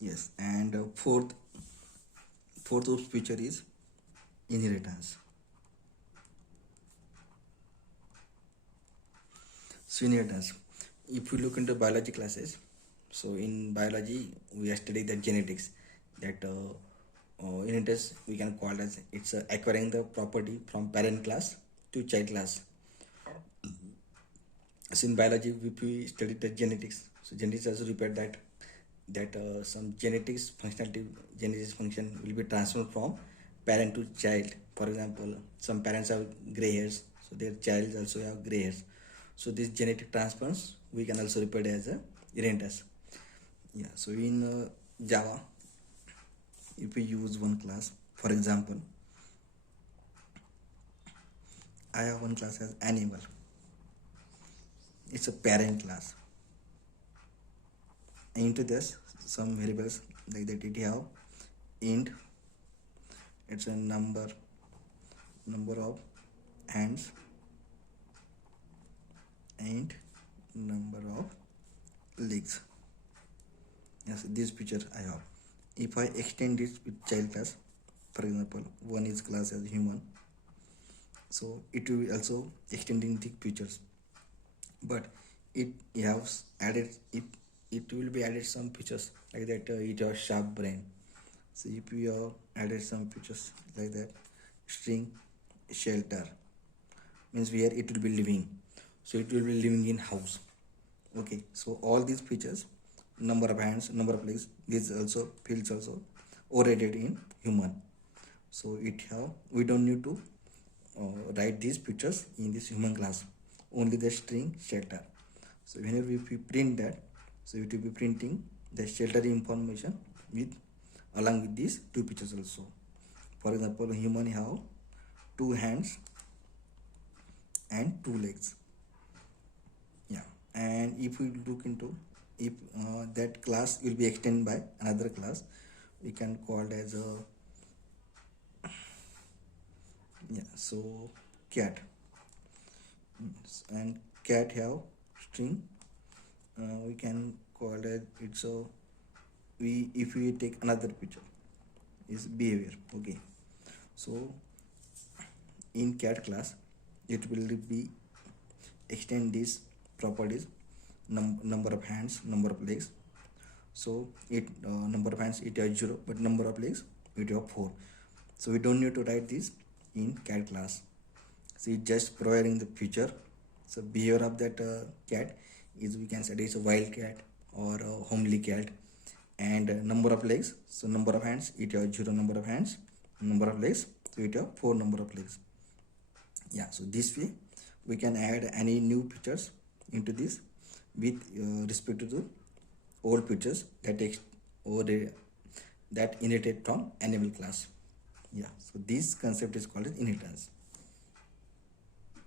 Yes, and fourth feature is inheritance. So inheritance. If we look into biology classes, so in biology we are studying the genetics. That inheritance we can call as it's acquiring the property from parent class to child class. So in biology we study the genetics. So genetics also repeat that some genetics function will be transferred from parent to child. For example, some parents have gray hairs, so their child also have gray hairs. So this genetic transference we can also repeat as a inheritance. Yeah. So in Java, if we use one class, for example, I have one class as animal. It's a parent class. Into this, some variables like that it have int. It's a number of hands and number of legs. Yes, this picture I have. If I extend this with child class, for example, one is class as human, so it will also extending the features. But it has added it will be added some features like that. It has sharp brain. So if we have added some features like that, string shelter means where it will be living. So it will be living in house. Okay, so all these features, number of hands, number of legs, these also fields also oriented in human. So it have we don't need to write these pictures in this human class, only the string shelter. So whenever we print that, so it will be printing the shelter information with along with these two pictures also. For example, human have two hands and two legs. Yeah, and if we look into if that class will be extended by another class, we can call it as a yeah. So cat. And cat have string. We can call it it's a we if we take another picture is behavior. Okay, so in cat class it will be extend these properties, number of hands, number of legs. So it number of hands it has 0, but number of legs it have 4. So we don't need to write this in cat class. So it's just providing the feature. So behavior of that cat is we can say it's a wild cat or a homely cat. And number of legs, so number of hands it has 0 number of hands, number of legs so it have 4 number of legs. Yeah, so this way we can add any new features into this with respect to the old features that that inherited from animal class. Yeah, so this concept is called as inheritance.